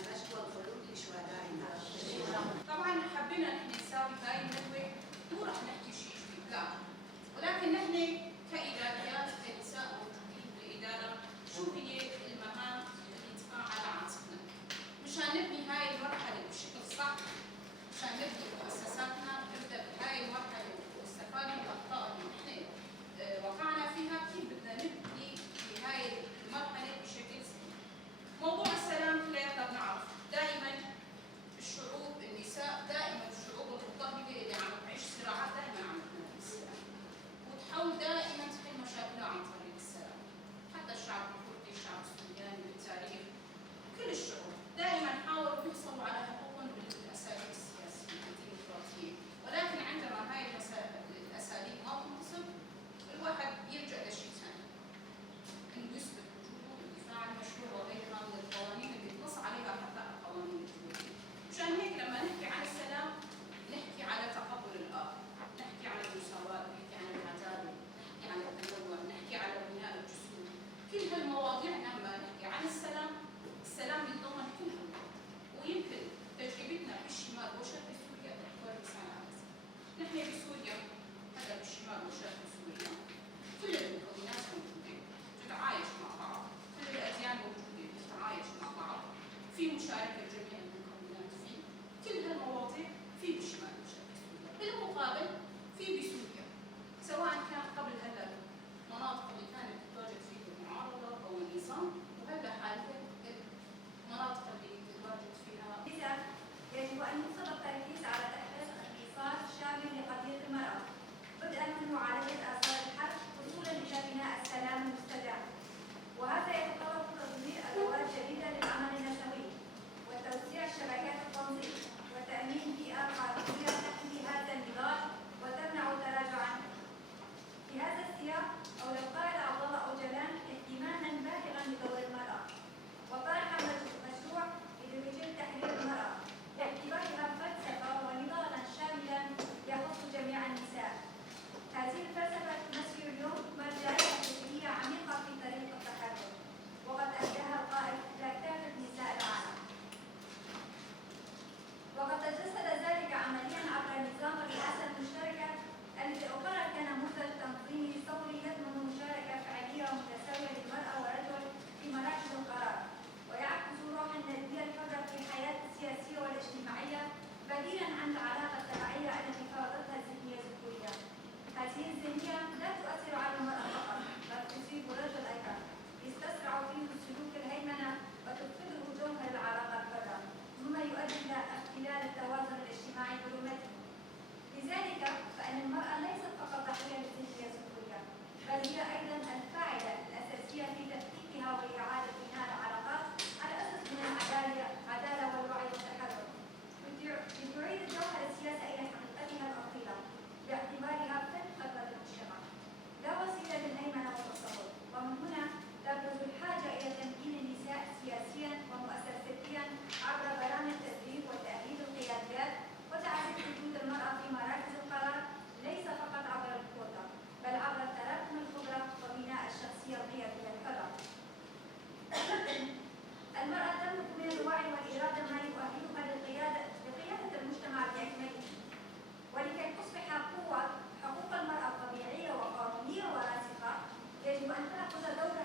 المجد والخلود لشهدائنا. طبعا حبينا نحن نساوي هاي الندوه مو راح نحكي شيء جديد لا، ولكن نحن كاداريات كنساء موجودين بالاداره شو هي المهام اللي تقع على عاتقنا مشان نبني هاي المرحله بشكل صح، مشان نبني مؤسساتنا نبدا بهاي المرحله واستفاد من الاخطاء اللي نحن وقعنا فيها، كيف بدنا نبني في هاي المرحله بشكل سليم. موضوع السلام كلياتنا بنعرف دائما الشعوب النساء دائما الشعوب المضطهده اللي عم تعيش صراعات دائما عم تنادي بالسلام وتحاول دائما تحل مشاكلها عن طريق السلام، حتى الشعب الكردي الشعب السوداني بالتاريخ كل الشعوب دائما حاولوا يحصلوا على حقوقهم بالاساليب السياسيه الديمقراطيه، ولكن عندما هاي الاساليب ما تنتصر الواحد يلجا لشيء ثاني انه يثبت وجوده والدفاع عن المشروع وغيرها من القوانين اللي بنص عليها حتى القوانين الدوليه. مشان هيك لما نحكي عن السلام نحكي على تقبل الاخر، نحكي على المساواه، نحكي عن العداله، نحكي عن التنوع، نحكي على بناء الجسور، كل هالمواضيع لما نحكي عن السلام، السلام يتضمن كل هالمواضيع، ويمكن تجربتنا بالشمال وشرق سوريا تحتوي مثال على ذلك. نحن بسوريا هذا بالشمال وشرق سوريا كل المكونات موجوده تتعايش مع بعض، كل الاديان موجوده تتعايش مع بعض، في مشاركه جميع المكونات في كل هالمواضيع في بالشمال وشرق سوريا، بالمقابل في بسوريا سواء كان قبل هلا المناطق اللي كانت تتواجد فيها المعارضه او النظام، وهلا حاليا المناطق اللي تتواجد فيها. يجب ان ينصب التركيز على تحقيق انتصار شامل لقضيه المراه، بدءا من معالجه اثار الحرب وصولا الى بناء السلام المستدام، وهذا يتطلب تطوير ادوات جديده للعمل النسوي وتوسيع شبكات التنظيم وتامين بيئه قانونيه تحمي هذا النضال وتمنع التراجع عنه. في هذا السياق اولى القائد عبد الله اوجلان اهتماما بالغا بدور المراه وطرح مشروع ايديولوجيه تحرير المراه باعتبارها فلسفه ونضالا شاملا يخص جميع النساء. هذه الفلسفه تمثل اليوم مرجعيه فكريه عميقه في طريق التحرر، وقد ابداها القائد الى كافه نساء العالم، وقد تجسد ذلك عمليا عبر نظام الرئاسه المشتركه الذي اقر كنموذج تنظيمي ثوري يضمن مشاركه فعليه ومتساويه للمراه والرجل في مراكز القرار، ويعكس روح النديه الحره في الحياه السياسيه والاجتماعيه بديلا عن العلاقه التبعيه التي فرضتها الذهنيه الذكوريه. هذه الذهنيه لا تؤثر على المراه فقط بل تصيب الرجل ايضا، يستسرع فيه سلوك الهيمنه وتفقده جوهر العلاقه الحره، مما يؤدي الى اختلال التوازن الاجتماعي برمته. لذلك فان المراه ليست فقط ضحيه للذهنيه الذكوريه، بل هي ايضا الفاعله الاساسيه في تفكيكها واعاده بناء العلاقات على اساس من العداله والوعي والتحرر، لتعيد جوهر السياسه الى حقيقتها الاصيله باعتبارها فلسفه المجتمع لا وسيله للهيمنه والتصور. ومن هنا تبرز الحاجه الى تمكين النساء سياسيا ومؤسساتيا عبر برامج تدريب وتاهيل القيادات وتعزيز وجود المراه في مراكز القرار، ليس فقط عبر الكوتا بل عبر تراكم الخبره وبناء الشخصيه القياديه الحره. المراه تملك من الوعي والاراده ما يؤهلها لقياده المجتمع باكمله، ولكي تصبح قوه حقوق المراه طبيعيه وقانونيه وراسخه يجب ان تاخذ دورا